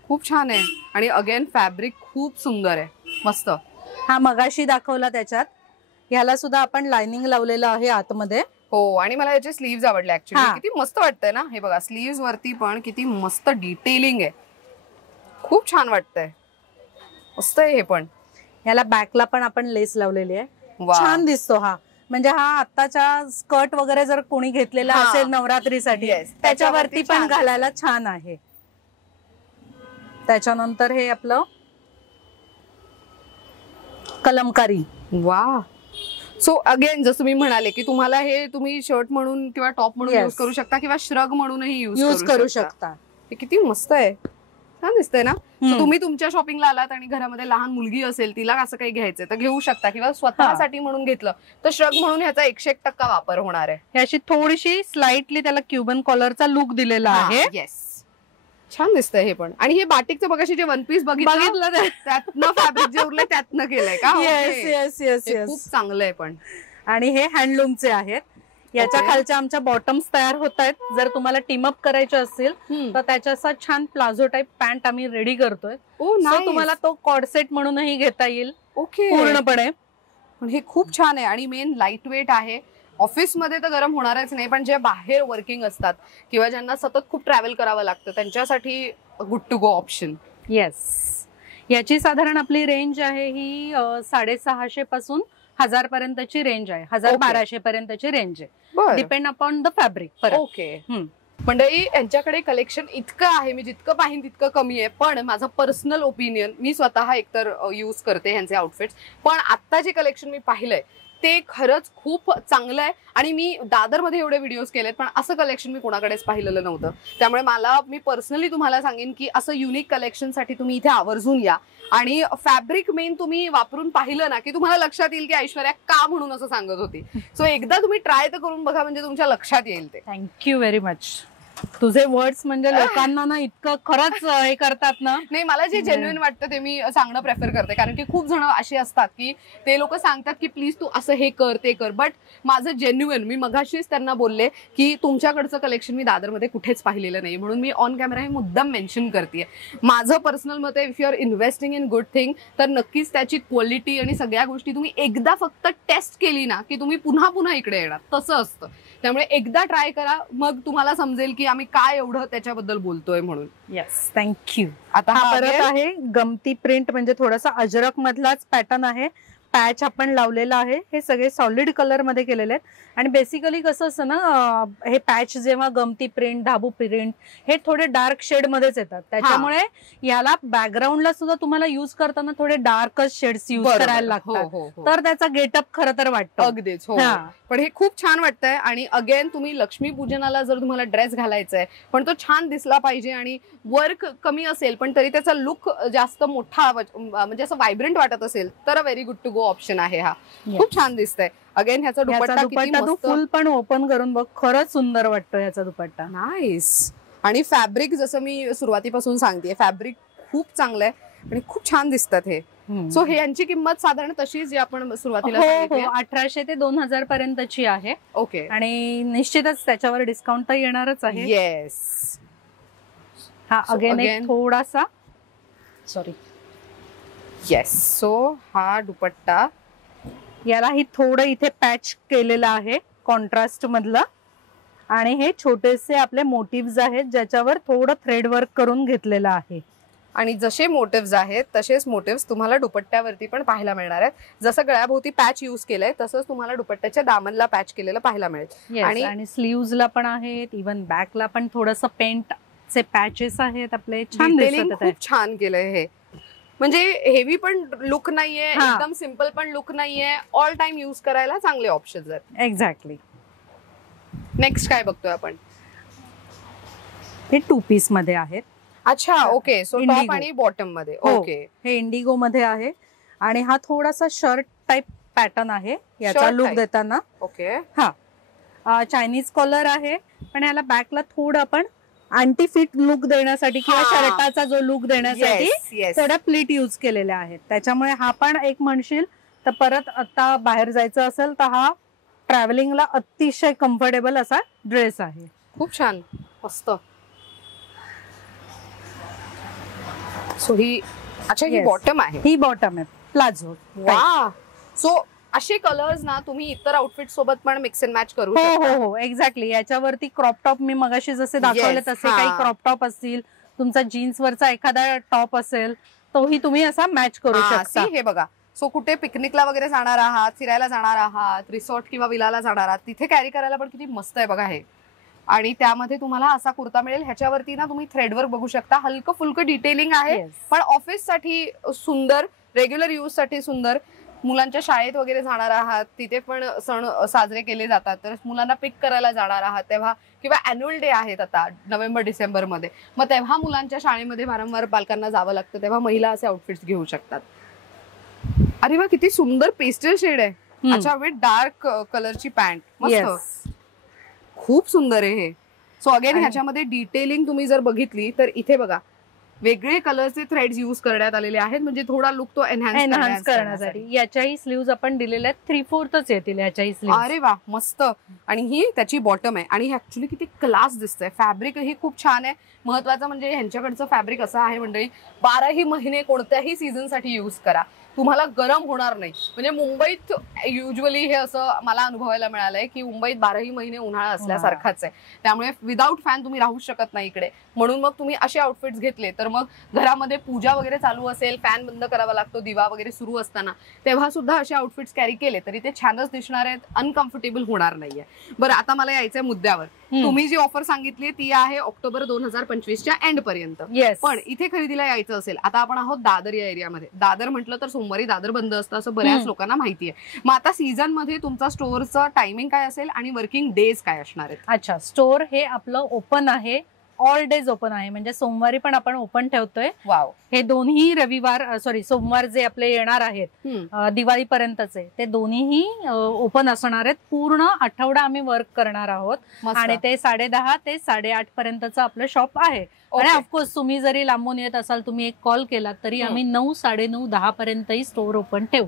खूप छान आहे. आणि अगेन फॅब्रिक खूप सुंदर आहे. मस्त. हा मगाशी दाखवला त्याच्यात, ह्याला सुद्धा आपण लाइनिंग लावलेलं आहे आतमध्ये. हो, आणि मला याचे स्लीव्ज आवडले ऍक्च्युली. किती मस्त वाटतंय ना हे बघा, स्लीव्ज वरती पण किती मस्त डिटेलिंग आहे, खूप छान वाटतंय, मस्त आहे हे पण. याला बॅकला पण आपण लेस लावलेली आहे, वा. छान दिसतो हा. म्हणजे हा आत्ताच्या स्कर्ट वगैरे जर कोणी घेतलेला हा. असेल नवरात्रीसाठी Yes, त्याच्यावरती पण छान घालायला छान आहे. त्याच्यानंतर हे आपलं कलमकारी. वा. सो अगेन जसं तुम्ही म्हणाले की तुम्हाला हे तुम्ही शर्ट म्हणून किंवा टॉप म्हणून Yes. यूज करू शकता किंवा श्रग म्हणूनही यूज करू शकता. हे किती मस्त आहे, छान दिसतंय ना. So तुम्ही तुमच्या शॉपिंगला आलात आणि घरामध्ये लहान मुलगी असेल, तिला असं काही घ्यायचंय तर घेऊ शकता, किंवा स्वतःसाठी म्हणून घेतलं तर श्रग म्हणून ह्याचा 101% वापर होणार आहे. हे अशी थोडीशी स्लाइटली त्याला क्युबन कॉलरचा लुक दिलेला आहे. येस, छान दिसतंय हे पण. आणि हे बाटिकचं बघाशी जे वन पीस बघितलं त्यातनं फॅब्रिक जे उरलंय त्यातनं केलंय का? येस येस येस हे खूप येस. चांगलं आहे पण. आणि हे हँडलूमचे आहेत. याच्या Okay. खालच्या आमच्या बॉटम्स तयार होत आहेत. जर तुम्हाला टीम अप करायचे असतील तर त्याच्या छान प्लाझो टाईप पॅन्ट आम्ही रेडी करतोय. So तुम्हाला तो कॉर्डसेट म्हणूनही घेता येईल ओके पूर्णपणे. पण हे खूप छान आहे आणि मेन लाईट वेट आहे. ऑफिसमध्ये तर गरम होणारच नाही, पण जे बाहेर वर्किंग असतात किंवा ज्यांना सतत खूप ट्रॅव्हल करावं लागतं त्यांच्यासाठी good to go option. Yes. याची साधारण आपली रेंज आहे ही 650 पासून 1000 पर्यंतची रेंज आहे. 1200 पर्यंतची रेंज आहे. Depend upon the fabric. Okay. मंडळी, यांच्याकडे कलेक्शन इतकं आहे, मी जितकं पाहिन तितकं कमी आहे. पण माझं पर्सनल ओपिनियन, मी स्वतः एकतर यूज करते ह्यांचे आउटफिट्स, पण आता जे कलेक्शन मी पाहिलंय ते खरंच खूप चांगलं आहे. आणि मी दादरमध्ये एवढे व्हिडिओज केलेत पण असं कलेक्शन मी कोणाकडेच पाहिलेलं नव्हतं. त्यामुळे मी पर्सनली तुम्हाला सांगेन की असं युनिक कलेक्शनसाठी तुम्ही इथे आवर्जून या. आणि फॅब्रिक मेन तुम्ही वापरून पाहिलं ना की तुम्हाला लक्षात येईल की ऐश्वर्या का म्हणून असं सांगत होती. सो एकदा तुम्ही ट्राय तर करून बघा, म्हणजे तुमच्या लक्षात येईल ते. Thank you very much. तुझे वर्ड्स म्हणजे लोकांना ना इतकं खरंच हे करतात ना. नाही, मला जे जेन्युइन वाटतं ते मी सांगणं प्रेफर करते, कारण की खूप जण असे असतात की ते लोक सांगतात की प्लीज तू असं हे कर ते कर, बट माझं जेन्युइन, मी मगाशीच त्यांना बोलले की तुमच्याकडचं कलेक्शन मी दादरमध्ये कुठेच पाहिलेलं नाही, म्हणून मी ऑन कॅमेरा हे मुद्दाम मेन्शन करते. माझं पर्सनल मत आहे, if you are investing in good thing तर नक्कीच त्याची क्वालिटी आणि सगळ्या गोष्टी तुम्ही एकदा फक्त टेस्ट केली ना की तुम्ही पुन्हा पुन्हा इकडे येणार, तसं असतं. त्यामुळे एकदा ट्राय करा, मग तुम्हाला समजेल की आम्ही काय एवढं त्याच्याबद्दल बोलतोय म्हणून. Yes, thank you. आता हा परत आहे गमती प्रिंट, म्हणजे थोडासा अजरक मधलाच पॅटर्न आहे. पॅच आपण लावलेला आहे. हे सगळे सॉलिड कलर मध्ये केलेले आहेत. आणि बेसिकली कसं असतं ना, हे पॅच जेव्हा गमती प्रिंट, धाबू प्रिंट हे थोडे डार्क शेड मध्येच येतात. त्याच्यामुळे याला बॅकग्राऊंडला सुद्धा तुम्हाला युज करताना थोडे डार्कच शेड्स युज करायला लागतात, तर त्याचा गेटअप खरं तर वाटतं. अगदीच. हो, पण हे खूप छान वाटतंय. आणि अगेन तुम्ही लक्ष्मीपूजनाला जर तुम्हाला ड्रेस घालायचा आहे पण तो छान दिसला पाहिजे आणि वर्क कमी असेल पण तरी त्याचा लुक जास्त मोठा म्हणजे असं व्हायब्रंट वाटत असेल तर very good to go option आहे हा. खूप छान दिसतंय. अगेन ह्याचा दुपट्टा तू फुल पण ओपन करून बघ, खरंच सुंदर वाटतो ह्याचा दुपट्टा. नाईस. आणि फॅब्रिक जसं मी सुरुवातीपासून सांगते, फॅब्रिक खूप चांगलं आहे आणि खूप छान दिसतात हे. सो हे यांची किंमत साधारण तशीच जी आपण सुरुवातीला सांगितली, 1800 ते 2000 पर्यंतची आहे. ओके. आणि निश्चितच त्याच्यावर डिस्काउंट तर येणारच आहे. येस. हा अगेन थोडासा सॉरी. येस. सो हा दुपट्टा, याला ही थोडं इथे पॅच केलेलं आहे कॉन्ट्रास्ट मधलं. आणि हे छोटेसे आपले मोटिव्स आहेत ज्याच्यावर थोडं थ्रेड वर्क करून घेतलेलं आहे. आणि जसे मोटिव्स आहेत तसेच मोटिव्स तुम्हाला दुपट्ट्यावरती पण पाहायला मिळणार आहेत. जसं गळ्याभोवती पॅच युज केलंय तसंच तुम्हाला दुपट्ट्याच्या दामनला पॅच केलेलं पाहायला मिळेल. आणि स्लीव्हजला पण आहेत, इव्हन बॅकला पण थोडंसं पेंटचे पॅचेस आहेत आपले. छान दिसत, खूप छान केलंय हे. म्हणजे हेवी पण लुक नाहीये, एकदम सिम्पल पण लुक नाहीये, ऑल टाइम युज करायला चांगले ऑप्शन्स आहेत. एक्झॅक्टली. नेक्स्ट काय बघतोय आपण? हे 2 पीस मध्ये आहेत. अच्छा, ओके. सो टॉप आणि बॉटम मध्ये. ओके. हे इंडिगो मध्ये आहे आणि हा थोडासा शर्ट टाइप पॅटर्न आहे याचा लुक देताना. ओके. हा चायनीज कॉलर आहे पण याला बॅकला थोडं आपण अँटी फिट लुक देण्यासाठी किंवा शर्टाचा जो लुक देण्यासाठी थोड्या प्लीट यूज केलेल्या आहेत. त्याच्यामुळे हा पण एक म्हणशील तर परत आता बाहेर जायचं असेल तर हा ट्रॅव्हलिंगला अतिशय कम्फर्टेबल असा ड्रेस आहे. खूप छान, मस्त. सो ही, अच्छा, ही बॉटम आहे. ही बॉटम आहे. प्लाझो. वा. सो असे कलर्स ना तुम्ही इतर आउटफिट सोबत पण मिक्स अँड मॅच करू हो शकता. हो हो एक्झॅक्टली. याच्यावरती क्रॉप टॉप मी मगाशी जसे दाखवले Yes, तसे हा. काही क्रॉप टॉप असतील, तुमचा जीन्स वरचा एखादा टॉप असेल तोही तुम्ही असा मॅच करू हा, शकता. see, हे बघा. सो कुठे पिकनिकला वगैरे जाणार आहात, फिरायला जाणार आहात, रिसॉर्ट किंवा विलाला जाणार आहात, तिथे कॅरी करायला पण किती मस्त आहे बघा हे. आणि त्यामध्ये तुम्हाला असा कुर्ता मिळेल. ह्याच्यावरती ना तुम्ही थ्रेडवर्क बघू शकता. हलकं फुलकं डिटेलिंग आहे, Yes. पण ऑफिस साठी सुंदर, रेग्युलर यूज साठी सुंदर. मुलांच्या शाळेत वगैरे जाणार आहात, तिथे पण सण साजरे केले जातात, तर मुलांना पिक करायला जाणार आहात तेव्हा, किंवा अॅन्युअल डे आहेत आता नोव्हेंबर डिसेंबर मध्ये, मग तेव्हा मुलांच्या शाळेमध्ये वारंवार पालकांना जावं लागतं, तेव्हा महिला असे आउटफिट्स घेऊ शकतात. अरे वा, किती सुंदर पेस्टल शेड आहे. अच्छा, विथ डार्क कलरची पॅन्ट. मस्त, Yes. खूप सुंदर आहे हे. सो अगेन आणि- ह्याच्यामध्ये डिटेलिंग तुम्ही जर बघितली तर इथे बघा वेगळे कलरचे थ्रेड्स युज करण्यात आलेले आहेत, म्हणजे थोडा लुक तो एनहान्स एनहान्स करण्यासाठी. याच्याही स्लीव्ज आपण दिलेल्या आहेत, 3/4 येतील याच्याही स्लीव्ज. अरे वा, मस्त. आणि ही त्याची बॉटम आहे, आणि ऍक्च्युली किती क्लास दिसतंय. फॅब्रिक ही खूप छान आहे. महत्वाचं म्हणजे ह्यांच्याकडचं फॅब्रिक असं आहे मंडळी, 12ही महिने कोणत्याही सीझन साठी युज करा, तुम्हाला गरम होणार नाही. म्हणजे मुंबईत युजली हे असं मला अनुभवायला मिळालंय की मुंबईत 12ही महिने उन्हाळा असल्यासारखाच आहे, त्यामुळे विदाऊट फॅन तुम्ही राहू शकत नाही इकडे. म्हणून मग तुम्ही असे आउटफिट्स घेतले तर मग घरामध्ये पूजा वगैरे चालू असेल, फॅन बंद करावा लागतो दिवा वगैरे सुरू असताना, तेव्हा सुद्धा असे आउटफिट्स कॅरी केले तरी ते छानच दिसणार आहेत, अनकम्फर्टेबल होणार नाहीये. बरं, आता मला यायचंय मुद्द्यावर. तुम्ही जी ऑफर सांगितली ती आहे ऑक्टोबर 2025च्या एंड पर्यंत. येस. पण इथे खरेदीला यायचं असेल, आता आपण आहोत दादर या एरियामध्ये. दादर म्हटलं तर सोमवारी दादर बंद असतं असं बऱ्याच लोकांना माहिती आहे. मग आता सीझन मध्ये तुमचा स्टोअरचं टायमिंग काय असेल आणि वर्किंग डेज काय असणार आहेत? अच्छा, स्टोअर हे आपलं ओपन आहे, ऑल डेज ओपन आहे, म्हणजे सोमवारी पण आपण ओपन ठेवतोय. वाव. हे दोन्ही सोमवार जे आपले येणार आहेत दिवाळीपर्यंतचे, ते दोन्हीही ओपन असणार आहेत. पूर्ण आठवडा आम्ही वर्क करणार आहोत, आणि ते 10:30 ते 8:30 पर्यंतचं आपलं शॉप आहे. आणि ऑफकोर्स तुम्ही जरी लांबून येत असाल, तुम्ही एक कॉल केला तरी आम्ही 9, 9:30, 10 पर्यंतही स्टोअर ओपन ठेवू.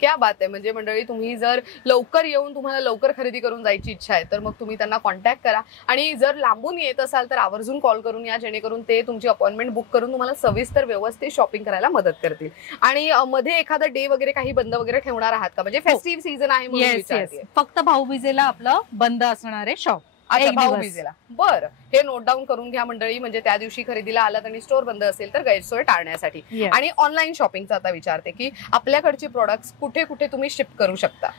क्या बात आहे. म्हणजे मंडळी, तुम्ही जर लवकर येऊन तुम्हाला लवकर खरेदी करून जायची इच्छा आहे तर मग तुम्ही त्यांना कॉन्टॅक्ट करा, आणि जर लांबून येत असाल तर आवर्जून कॉल करून या, जेणेकरून ते तुमची अपॉइंटमेंट बुक करून तुम्हाला सविस्तर व्यवस्थित शॉपिंग करायला मदत करतील. आणि मध्ये एखादा डे वगैरे काही बंद वगैरे ठेवणार आहात का? म्हणजे फेस्टिव्ह सीझन आहे म्हणून विचारते. फक्त भाऊबीजेला आपलं बंद असणार आहे शॉप. भाऊबीजेला. बरं, हे नोट डाऊन करून घ्या मंडळी, म्हणजे त्या दिवशी खरेदीला आलात आणि स्टोअर बंद असेल तर गैरसोय टाळण्यासाठी. आणि ऑनलाईन शॉपिंगचं आता विचारते की आपल्याकडची प्रोडक्ट्स कुठे कुठे तुम्ही शिप करू शकता?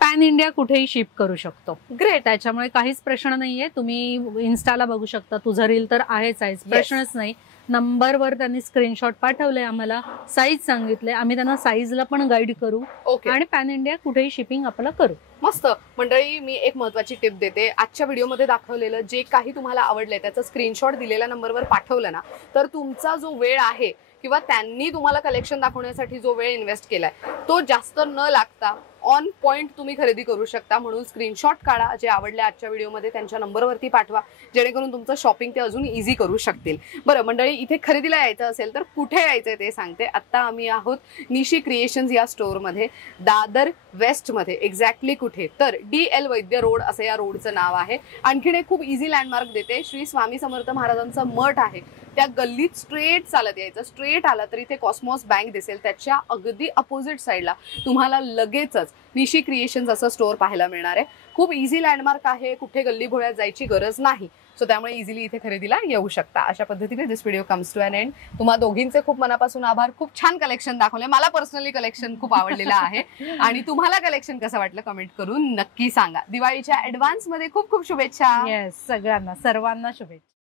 पॅन इंडिया कुठेही शिप करू शकतो. ग्रेट. त्याच्यामुळे काहीच प्रश्न नाहीये. तुम्ही इन्स्टाला बघू शकता, तुझं रील तर आहेच, प्रश्नच नाही. नंबरवर त्यांनी स्क्रीनशॉट पाठवले, आम्हाला साईज सांगितले, आम्ही त्यांना साईजला पण गाईड करू, आणि पॅन इंडिया कुठेही शिपिंग आपलं करू. मस्त. मंडळी, मी एक महत्वाची टिप देते. आजच्या व्हिडिओमध्ये दाखवलेलं जे काही तुम्हाला आवडलंय त्याचं स्क्रीनशॉट दिलेल्या नंबरवर पाठवलं ना, तर तुमचा जो वेळ आहे किंवा त्यांनी तुम्हाला कलेक्शन दाखवण्यासाठी जो वेळ इन्व्हेस्ट केलाय तो जास्त न लागता ऑन पॉइंट तुम्ही खरेदी करू शकता. म्हणून स्क्रीनशॉट काढा, जे आवडले आजच्या व्हिडिओमध्ये त्यांच्या नंबरवरती पाठवा, जेणेकरून तुमचं शॉपिंग ते अजून इझी करू शकतील. बरं मंडळी, इथे खरेदीला यायचं असेल तर कुठे यायचंय ते सांगते. आता आम्ही आहोत निशी क्रिएशन्स या स्टोअरमध्ये, दादर वेस्ट मध्ये. एक्झॅक्टली कुठे तर DL वैद्य रोड असं या रोडचं नाव आहे. आणखीन एक खूप इझी लँडमार्क देते. श्री स्वामी समर्थ महाराजांचं मठ आहे, त्या गल्लीत स्ट्रेट चालत यायचं. स्ट्रेट आला तरी ते कॉस्मॉस बँक दिसेल, त्याच्या अगदी अपोजिट साईडला तुम्हाला लगेचच निशी क्रिएशन्स असं स्टोअर पाहायला मिळणार आहे. खूप इझी लँडमार्क आहे, कुठे गल्ली भोळ्यात जायची गरज नाही. सो त्यामुळे इझिली इथे खरेदीला येऊ शकता. अशा पद्धतीने this video comes to an end. तुम्हा दोघींचे खूप मनापासून आभार. खूप छान कलेक्शन दाखवले. मला पर्सनली कलेक्शन खूप आवडलेलं आहे, आणि तुम्हाला कलेक्शन कसं वाटलं कमेंट करून नक्की सांगा. दिवाळीच्या ऍडव्हान्स मध्ये खूप खूप शुभेच्छा. येस, सगळ्यांना, सर्वांना शुभेच्छा.